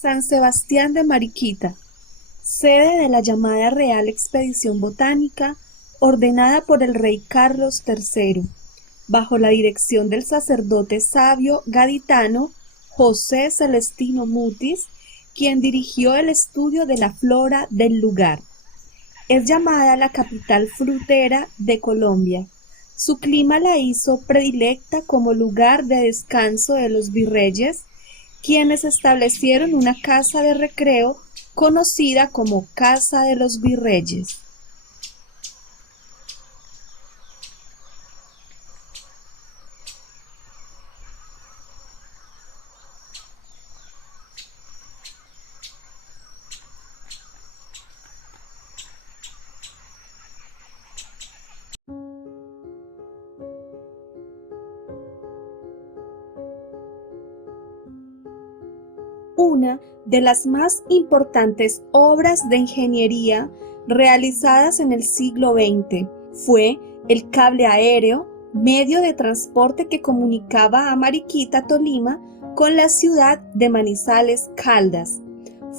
San Sebastián de Mariquita, sede de la llamada Real Expedición Botánica, ordenada por el rey Carlos III, bajo la dirección del sacerdote sabio gaditano José Celestino Mutis, quien dirigió el estudio de la flora del lugar. Es llamada la capital frutera de Colombia. Su clima la hizo predilecta como lugar de descanso de los virreyes, quienes establecieron una casa de recreo conocida como Casa de los Virreyes. Una de las más importantes obras de ingeniería realizadas en el siglo XX fue el cable aéreo, medio de transporte que comunicaba a Mariquita, Tolima, con la ciudad de Manizales, Caldas.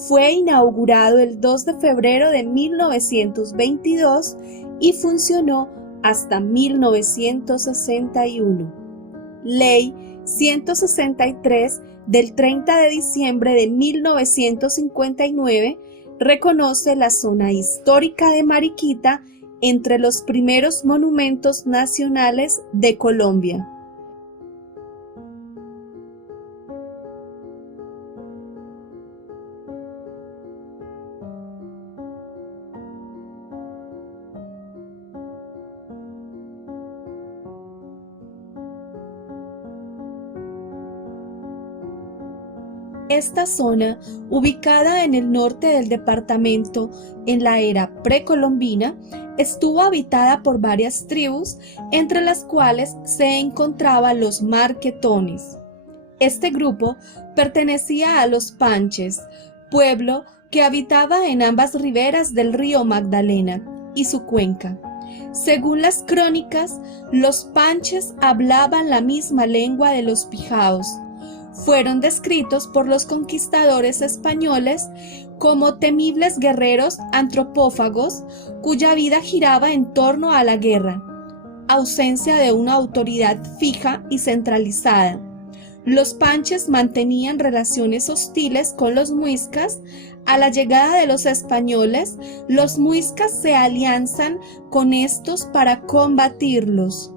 Fue inaugurado el 2 de febrero de 1922 y funcionó hasta 1961. Ley 163 del 30 de diciembre de 1959 reconoce la zona histórica de Mariquita entre los primeros monumentos nacionales de Colombia. Esta zona, ubicada en el norte del departamento en la era precolombina, estuvo habitada por varias tribus, entre las cuales se encontraban los marquetones. Este grupo pertenecía a los panches, pueblo que habitaba en ambas riberas del río Magdalena y su cuenca. Según las crónicas, los panches hablaban la misma lengua de los pijaos. Fueron descritos por los conquistadores españoles como temibles guerreros antropófagos cuya vida giraba en torno a la guerra, ausencia de una autoridad fija y centralizada. Los panches mantenían relaciones hostiles con los muiscas. A la llegada de los españoles, los muiscas se alianzan con estos para combatirlos.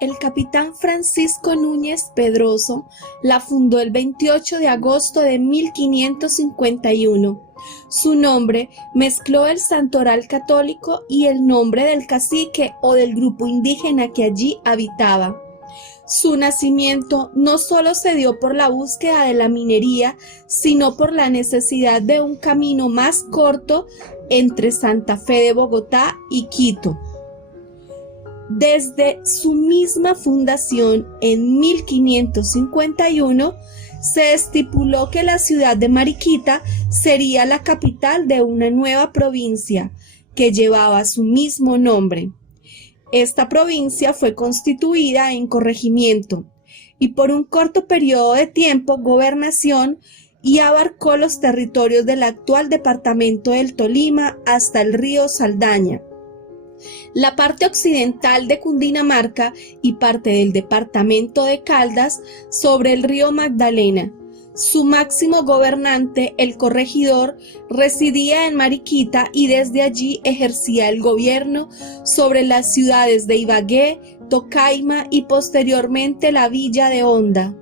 El capitán Francisco Núñez Pedroso la fundó el 28 de agosto de 1551. Su nombre mezcló el santoral católico y el nombre del cacique o del grupo indígena que allí habitaba. Su nacimiento no solo se dio por la búsqueda de la minería, sino por la necesidad de un camino más corto entre Santa Fe de Bogotá y Quito. Desde su misma fundación en 1551, se estipuló que la ciudad de Mariquita sería la capital de una nueva provincia que llevaba su mismo nombre. Esta provincia fue constituida en corregimiento y por un corto periodo de tiempo gobernación y abarcó los territorios del actual departamento del Tolima hasta el río Saldaña, la parte occidental de Cundinamarca y parte del departamento de Caldas sobre el río Magdalena. Su máximo gobernante, el corregidor, residía en Mariquita y desde allí ejercía el gobierno sobre las ciudades de Ibagué, Tocaima y posteriormente la villa de Honda.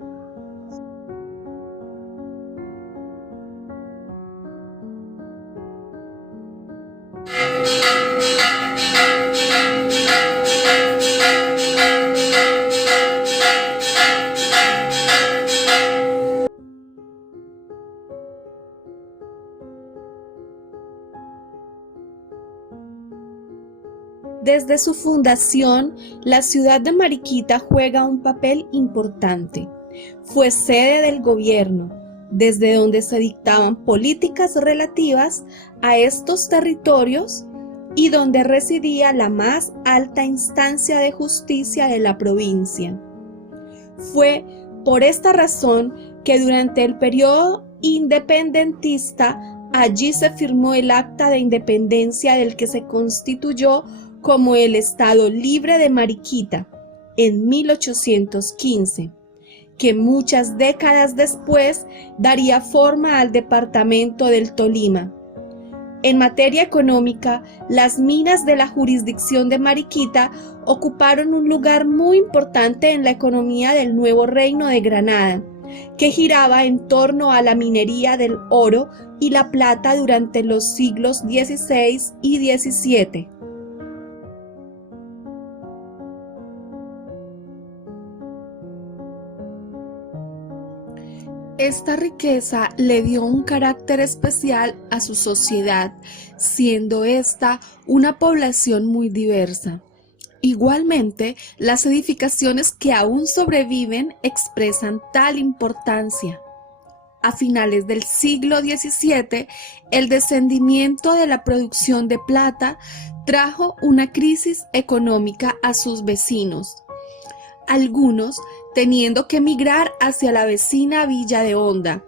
Desde su fundación, la ciudad de Mariquita juega un papel importante. Fue sede del gobierno, desde donde se dictaban políticas relativas a estos territorios, y donde residía la más alta instancia de justicia de la provincia. Fue por esta razón que durante el periodo independentista allí se firmó el Acta de Independencia del que se constituyó como el Estado Libre de Mariquita en 1815, que muchas décadas después daría forma al departamento del Tolima. En materia económica, las minas de la jurisdicción de Mariquita ocuparon un lugar muy importante en la economía del nuevo reino de Granada, que giraba en torno a la minería del oro y la plata durante los siglos XVI y XVII. Esta riqueza le dio un carácter especial a su sociedad, siendo esta una población muy diversa. Igualmente, las edificaciones que aún sobreviven expresan tal importancia. A finales del siglo XVII, el descendimiento de la producción de plata trajo una crisis económica a sus vecinos, algunos teniendo que emigrar hacia la vecina Villa de Honda,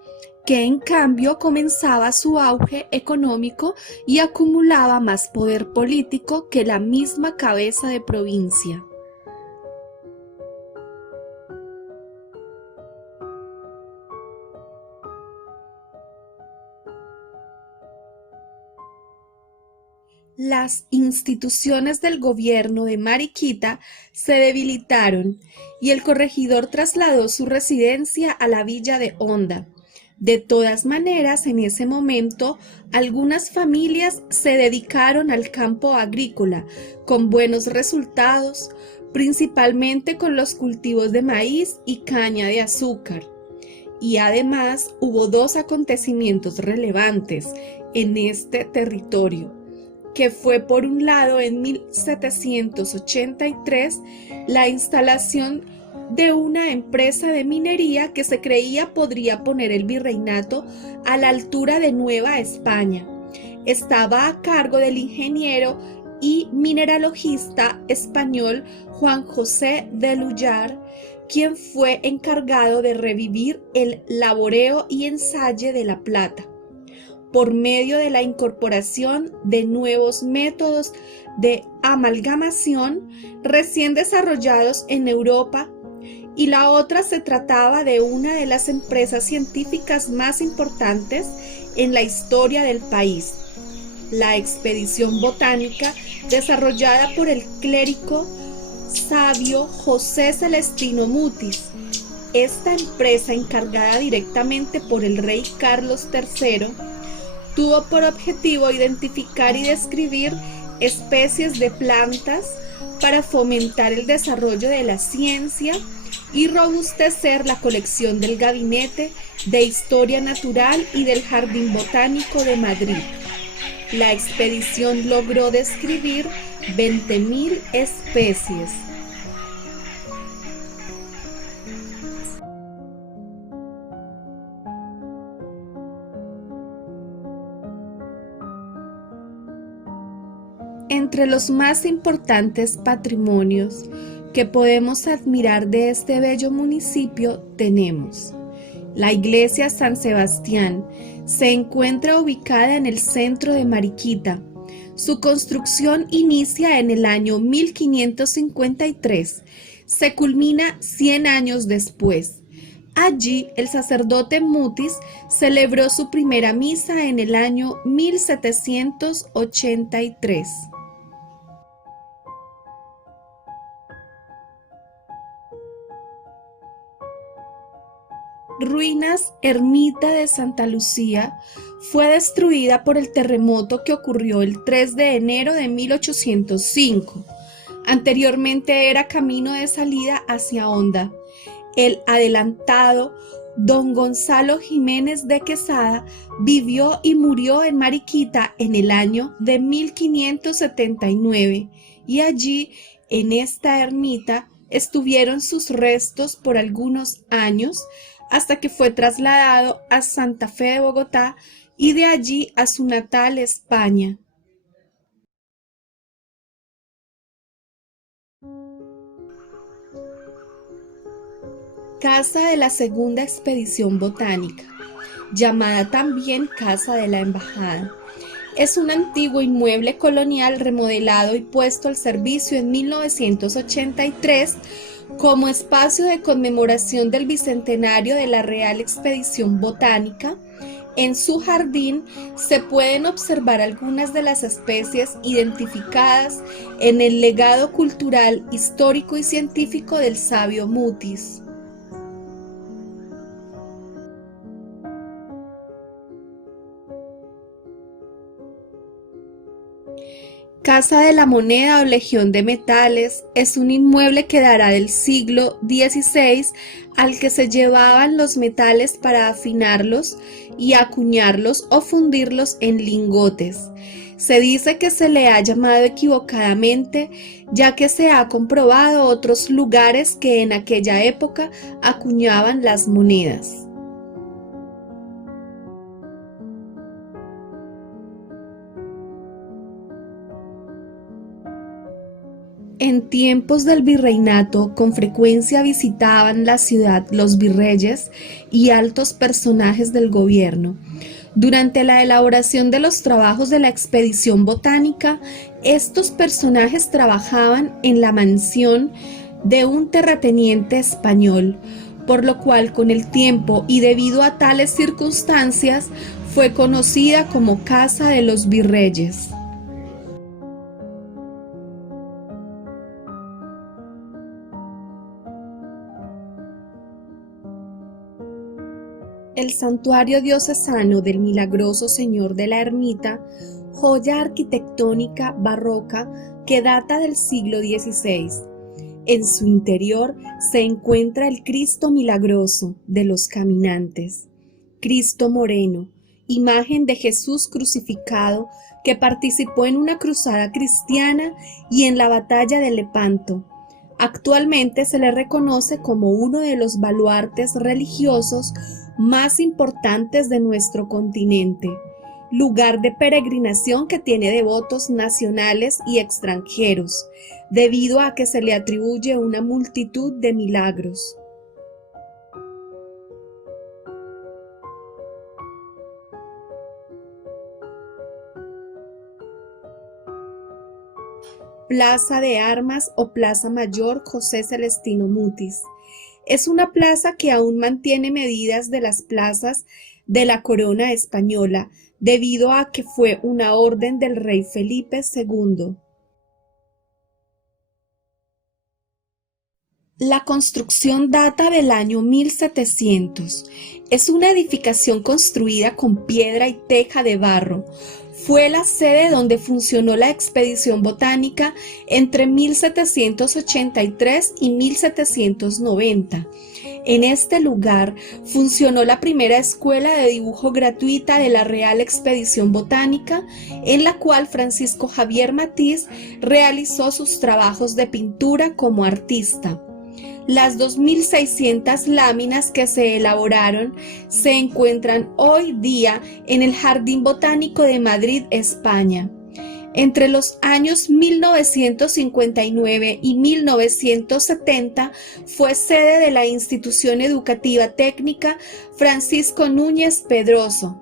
que en cambio comenzaba su auge económico y acumulaba más poder político que la misma cabeza de provincia. Las instituciones del gobierno de Mariquita se debilitaron y el corregidor trasladó su residencia a la Villa de Honda. De todas maneras, en ese momento, algunas familias se dedicaron al campo agrícola con buenos resultados, principalmente con los cultivos de maíz y caña de azúcar. Y además hubo dos acontecimientos relevantes en este territorio, que fue por un lado en 1783 la instalación de una empresa de minería que se creía podría poner el virreinato a la altura de Nueva España. Estaba a cargo del ingeniero y mineralogista español Juan José de Lullar, quien fue encargado de revivir el laboreo y ensaye de la plata por medio de la incorporación de nuevos métodos de amalgamación recién desarrollados en Europa, y la otra se trataba de una de las empresas científicas más importantes en la historia del país, la expedición botánica desarrollada por el clérigo sabio José Celestino Mutis. Esta empresa, encargada directamente por el rey Carlos III, tuvo por objetivo identificar y describir especies de plantas para fomentar el desarrollo de la ciencia y robustecer la colección del Gabinete de Historia Natural y del Jardín Botánico de Madrid. La expedición logró describir 20.000 especies. Entre los más importantes patrimonios que podemos admirar de este bello municipio tenemos la iglesia San Sebastián. Se encuentra ubicada en el centro de Mariquita. Su construcción inicia en el año 1553. Se culmina 100 años después. Allí el sacerdote Mutis celebró su primera misa en el año 1783. Ruinas Ermita de Santa Lucía fue destruida por el terremoto que ocurrió el 3 de enero de 1805. Anteriormente era camino de salida hacia Honda. El adelantado don Gonzalo Jiménez de Quesada vivió y murió en Mariquita en el año de 1579 y allí, en esta ermita, estuvieron sus restos por algunos años hasta que fue trasladado a Santa Fe de Bogotá y de allí a su natal España. casa de la segunda expedición botánica, llamada también Casa de la Embajada. Es un antiguo inmueble colonial remodelado y puesto al servicio en 1983 como espacio de conmemoración del bicentenario de la Real Expedición Botánica. En su jardín se pueden observar algunas de las especies identificadas en el legado cultural, histórico y científico del sabio Mutis. Casa de la Moneda o Legión de Metales es un inmueble que dará del siglo XVI al que se llevaban los metales para afinarlos y acuñarlos o fundirlos en lingotes. Se dice que se le ha llamado equivocadamente, ya que se ha comprobado otros lugares que en aquella época acuñaban las monedas. En tiempos del virreinato, con frecuencia visitaban la ciudad los virreyes y altos personajes del gobierno. Durante la elaboración de los trabajos de la expedición botánica, estos personajes trabajaban en la mansión de un terrateniente español, por lo cual con el tiempo y debido a tales circunstancias fue conocida como Casa de los Virreyes. El santuario diocesano del Milagroso Señor de la Ermita, joya arquitectónica barroca que data del siglo XVI. En su interior se encuentra el Cristo Milagroso de los Caminantes, Cristo Moreno, imagen de Jesús crucificado que participó en una cruzada cristiana y en la batalla de Lepanto. Actualmente se le reconoce como uno de los baluartes religiosos más importantes de nuestro continente, lugar de peregrinación que tiene devotos nacionales y extranjeros, debido a que se le atribuye una multitud de milagros. Plaza de Armas o Plaza Mayor José Celestino Mutis. Es una plaza que aún mantiene medidas de las plazas de la corona española, debido a que fue una orden del rey Felipe II. La construcción data del año 1700. Es una edificación construida con piedra y teja de barro. Fue la sede donde funcionó la expedición botánica entre 1783 y 1790. En este lugar funcionó la primera escuela de dibujo gratuita de la Real Expedición Botánica, en la cual Francisco Javier Matiz realizó sus trabajos de pintura como artista. Las 2.600 láminas que se elaboraron se encuentran hoy día en el Jardín Botánico de Madrid, España. Entre los años 1959 y 1970 fue sede de la Institución Educativa Técnica Francisco Núñez Pedroso.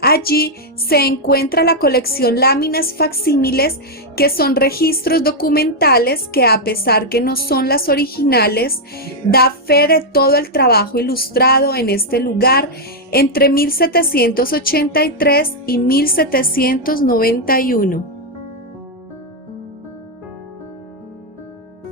Allí se encuentra la colección Láminas Facsímiles, que son registros documentales que, a pesar que no son las originales, da fe de todo el trabajo ilustrado en este lugar entre 1783 y 1791.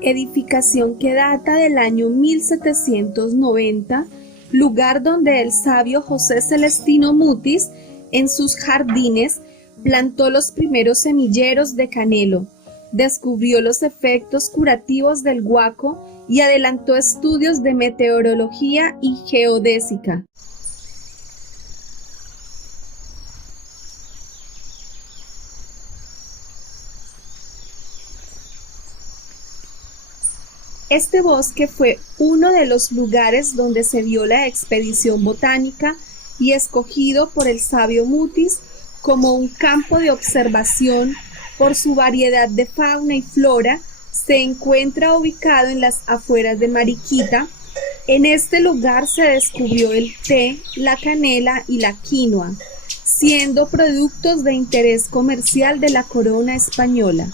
Edificación que data del año 1790, lugar donde el sabio José Celestino Mutis, en sus jardines, plantó los primeros semilleros de canelo, descubrió los efectos curativos del guaco y adelantó estudios de meteorología y geodésica. Este bosque fue uno de los lugares donde se vio la expedición botánica y escogido por el sabio Mutis como un campo de observación por su variedad de fauna y flora. Se encuentra ubicado en las afueras de Mariquita, En este lugar se descubrió el té, la canela y la quinoa, siendo productos de interés comercial de la corona española.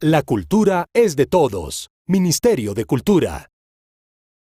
La cultura es de todos. Ministerio de Cultura.